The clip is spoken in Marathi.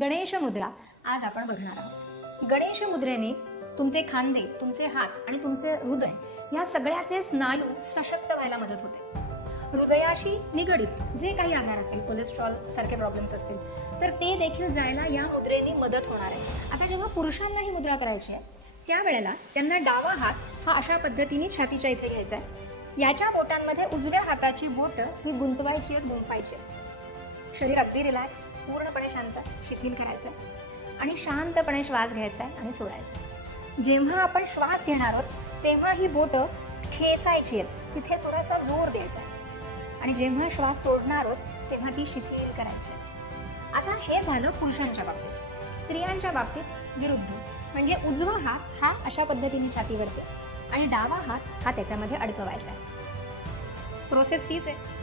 गणेश मुद्रा आज आपण बघणार आहोत। गणेश मुद्रेने तुमचे खांदे, तुमचे हात आणि तुमचे हृदय या सगळ्याचे स्नायू सशक्त व्हायला मदत होते। हृदयाशी निगडित जे काही आजार असतील, कोलेस्ट्रॉल सारखे प्रॉब्लेम्स असतील, तर ते देखील जायला या मुद्रेने मदत होणार आहे। आता जेव्हा पुरुषांना ही मुद्रा करायची आहे त्यावेळेला त्यांना डावा हात हा अशा पद्धतीने छातीच्या इथे घ्यायचा आहे। याच्या बोटांमध्ये उजव्या हाताची बोट ही गुंतवायची आहेत, गुंफायची। शरीर अगदी रिलॅक्स, पूर्णपणे शांत, शिथिल करायचं आणि शांतपणे श्वास घ्यायचा आणि सोडायचा। जेव्हा आपण श्वास घेणार आहोत तेव्हा ही बोट खेचायची आहेत, तिथे थोडासा जोर द्यायचा आणि जेव्हा श्वास सोडणार आहोत तेव्हा ती शिथिल करायची। आता हे झालं पुरुषांच्या बाबतीत। स्त्रियांच्या बाबतीत विरुद्ध, म्हणजे उजवा हात हा अशा पद्धतीने छातीवरती आणि डावा हात हा त्याच्यामध्ये अडकवायचा आहे। प्रोसेस तीच आहे।